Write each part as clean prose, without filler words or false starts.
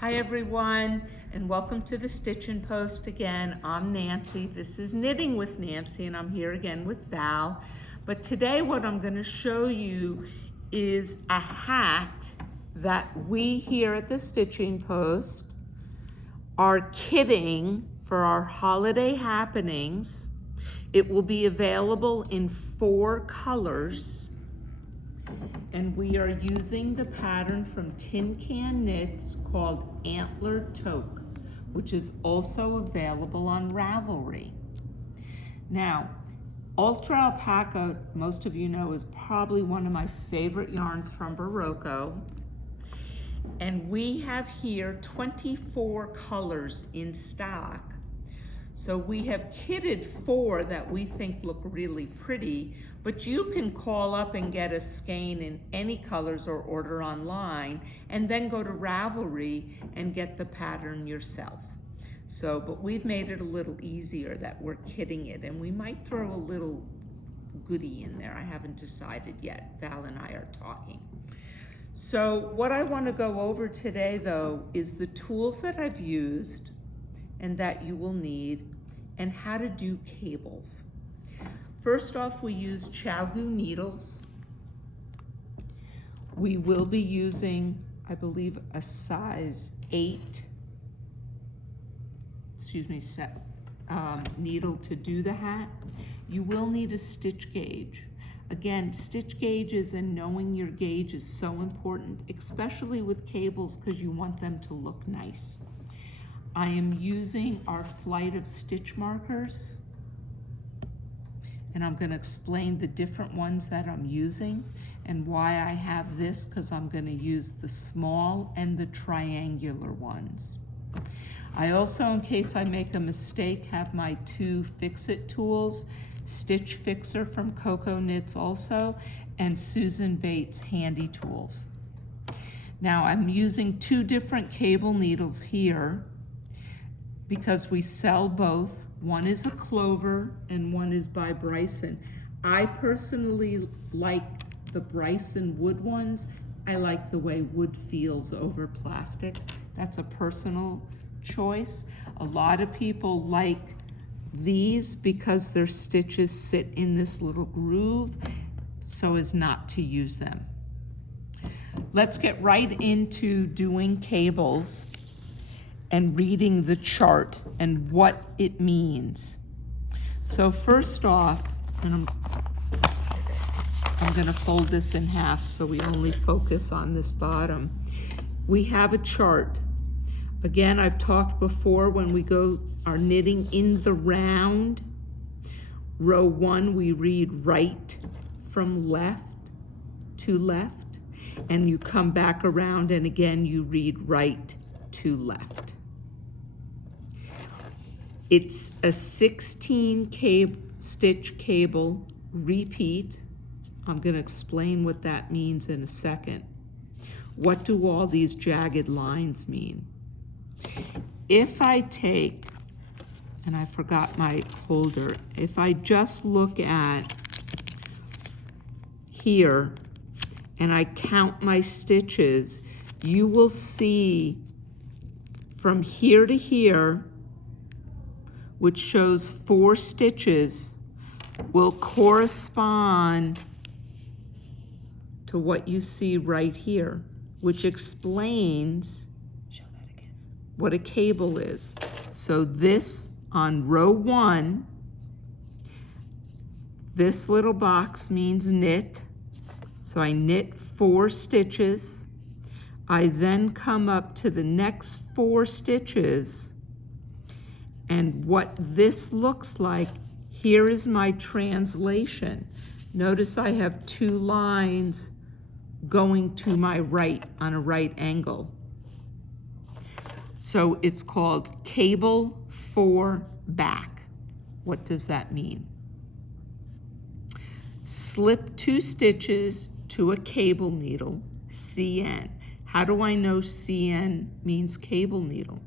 Hi everyone, and welcome to the Stitchin Post again. I'm Nancy. This is Knitting with Nancy, and I'm here again with Val. But today what I'm going to show you is a hat that we here at the Stitchin Post are kitting for our holiday happenings. It will be available in 4 colors. And we are using the pattern from Tin Can Knits called Antler Toque, which is also available on Ravelry. Now, Ultra Alpaca, most of you know, is probably one of my favorite yarns from Barocco. And we have here 24 colors in stock. So we have kitted 4 that we think look really pretty, but you can call up and get a skein in any colors or order online, and then go to Ravelry and get the pattern yourself. So, but we've made it a little easier that we're kitting it, and we might throw a little goodie in there. I haven't decided yet. Val and I are talking. So what I want to go over today, though, is the tools that I've used and that you will need, and how to do cables. First off, we use Chowgu needles. We will be using, I believe, a size 8, needle to do the hat. You will need a stitch gauge. Again, stitch gauges and knowing your gauge is so important, especially with cables, because you want them to look nice. I am using our flight of stitch markers, and I'm going to explain the different ones that I'm using and why I have this, because I'm going to use the small and the triangular ones. I also, in case I make a mistake, have my 2 fix-it tools, Stitch Fixer from Coco Knits also, and Susan Bates handy tools. Now I'm using 2 different cable needles here, because we sell both. One is a Clover and one is by Bryson. I personally like the Bryson wood ones. I like the way wood feels over plastic. That's a personal choice. A lot of people like these because their stitches sit in this little groove so as not to use them. Let's get right into doing cables and reading the chart and what it means. So first off, and I'm gonna fold this in half so we only focus on this bottom. We have a chart. Again, I've talked before when we are knitting in the round, row 1, we read right from left to left, and you come back around and again you read right to left. It's a 16 stitch cable repeat. I'm going to explain what that means in a second. What do all these jagged lines mean? If I take, and I forgot my holder, if I just look at here and I count my stitches, you will see from here to here, which shows 4 stitches, will correspond to what you see right here, which explains what a cable is. So this, on row 1, this little box means knit. So I knit 4 stitches. I then come up to the next 4 stitches, and what this looks like, here is my translation. Notice I have 2 lines going to my right on a right angle. So it's called cable 4 back. What does that mean? Slip 2 stitches to a cable needle, CN. How do I know CN means cable needle?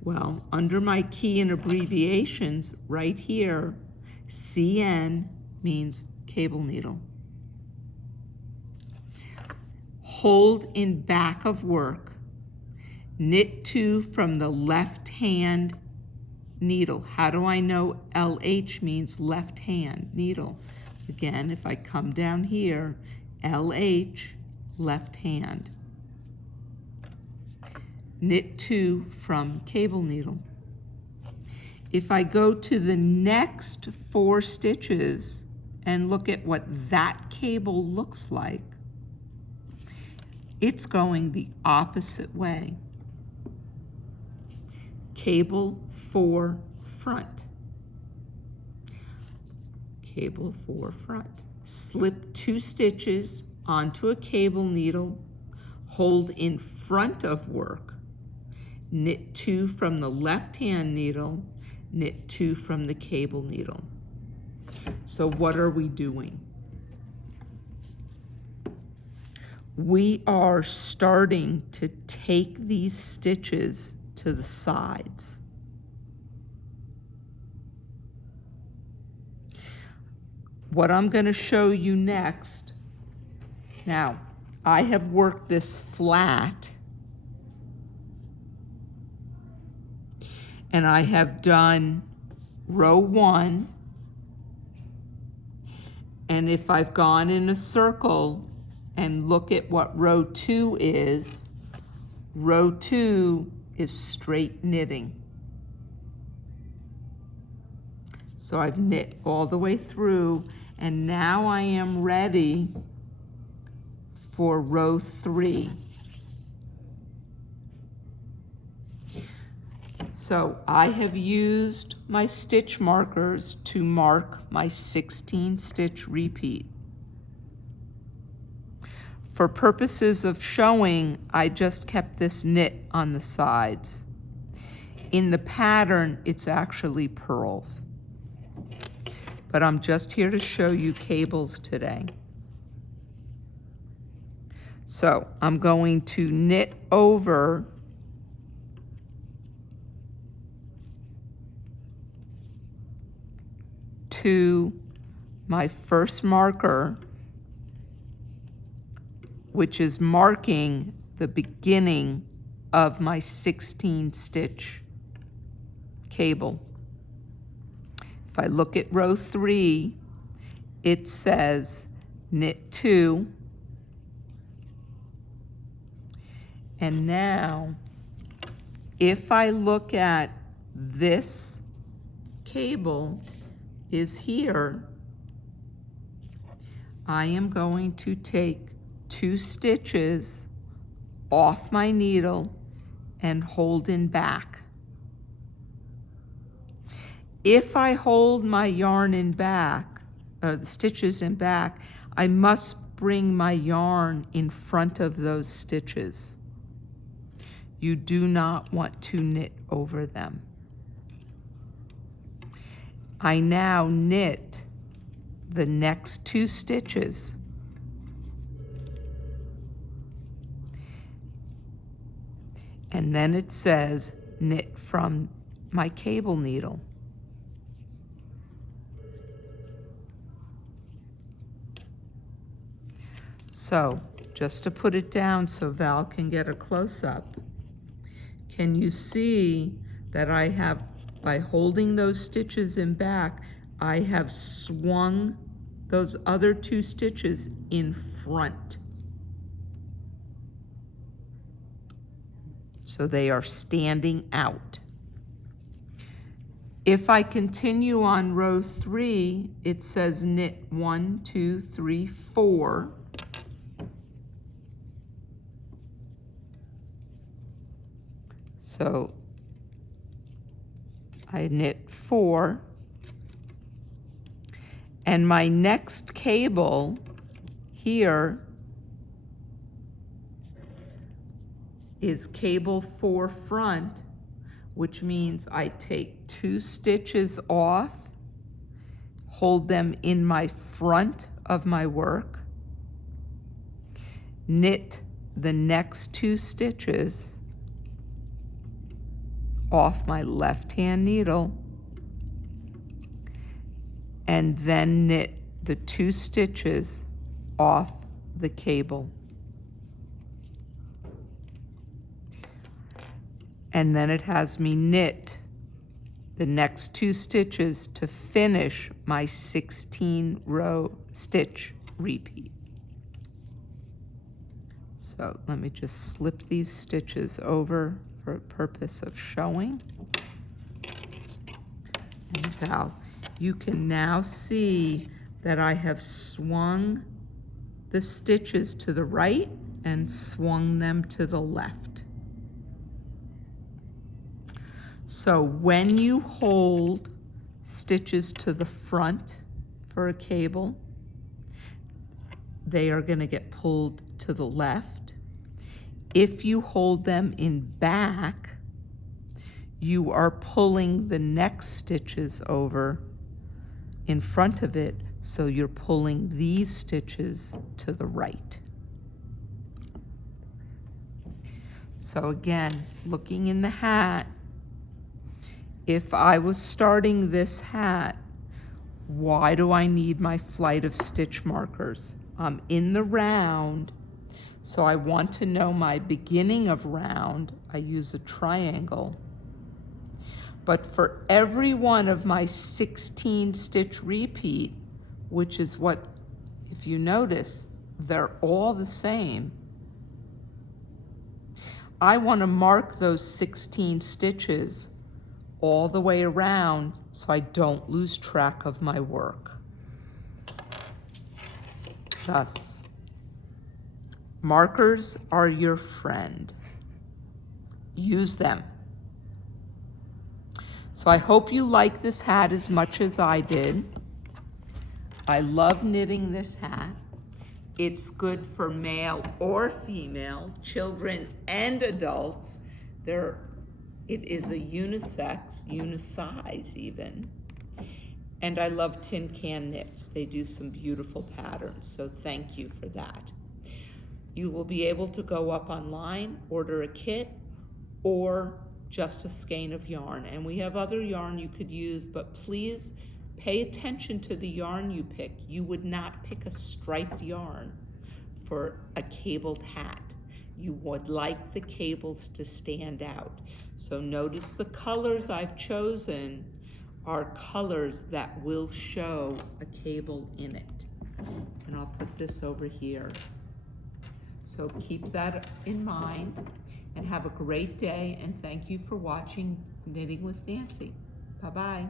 Well, under my key and abbreviations right here, CN means cable needle. Hold in back of work knit 2 from the left hand needle. How do I know LH means left hand needle? Again, if I come down here, LH, left hand. Knit 2 from cable needle. If I go to the next 4 stitches and look at what that cable looks like, it's going the opposite way. Cable 4 front. Cable 4 front. Slip 2 stitches onto a cable needle, hold in front of work, knit 2 from the left hand needle, knit 2 from the cable needle. So what are we doing? We are starting to take these stitches to the sides. What I'm going to show you next, now I have worked this flat and I have done row 1, and if I've gone in a circle and look at what row 2 is straight knitting. So I've knit all the way through, and now I am ready for row 3. So I have used my stitch markers to mark my 16 stitch repeat. For purposes of showing, I just kept this knit on the sides. In the pattern, it's actually purls. But I'm just here to show you cables today. So I'm going to knit over to my first marker, which is marking the beginning of my 16 stitch cable. If I look at row 3, it says knit 2. And now, if I look at this cable is here, I am going to take 2 stitches off my needle and hold in back. If I hold my yarn in back, or the stitches in back, I must bring my yarn in front of those stitches. You do not want to knit over them. I now knit the next 2 stitches. And then it says knit from my cable needle. So, just to put it down so Val can get a close-up, can you see that I have, by holding those stitches in back, I have swung those other 2 stitches in front. So they are standing out. If I continue on row 3, it says knit 1, 2, 3, 4. So I knit 4, and my next cable here is cable 4 front, which means I take 2 stitches off, hold them in my front of my work, knit the next 2 stitches off my left-hand needle, and then knit the 2 stitches off the cable. and then it has me knit the next 2 stitches to finish my 16 row stitch repeat. So let me just slip these stitches over for a purpose of showing. And Val, you can now see that I have swung the stitches to the right and swung them to the left. So when you hold stitches to the front for a cable, they are going to get pulled to the left. If you hold them in back, you are pulling the next stitches over in front of it, so you're pulling these stitches to the right. So again, looking in the hat, if I was starting this hat, why do I need my flight of stitch markers? I'm in the round, so I want to know my beginning of round. I use a triangle. But for every one of my 16 stitch repeat, which is what, if you notice, they're all the same, I want to mark those 16 stitches all the way around so I don't lose track of my work. Thus, markers are your friend. Use them. So I hope you like this hat as much as I did. I love knitting this hat. It's good for male or female, children and adults. It is a unisex, unisize even. And I love tin can knits. They do some beautiful patterns, so thank you for that. You will be able to go up online, order a kit, or just a skein of yarn. And we have other yarn you could use, but please pay attention to the yarn you pick. You would not pick a striped yarn for a cabled hat. You would like the cables to stand out. So notice the colors I've chosen are colors that will show a cable in it. And I'll put this over here. So keep that in mind and have a great day, and thank you for watching Knitting with Nancy. Bye-bye.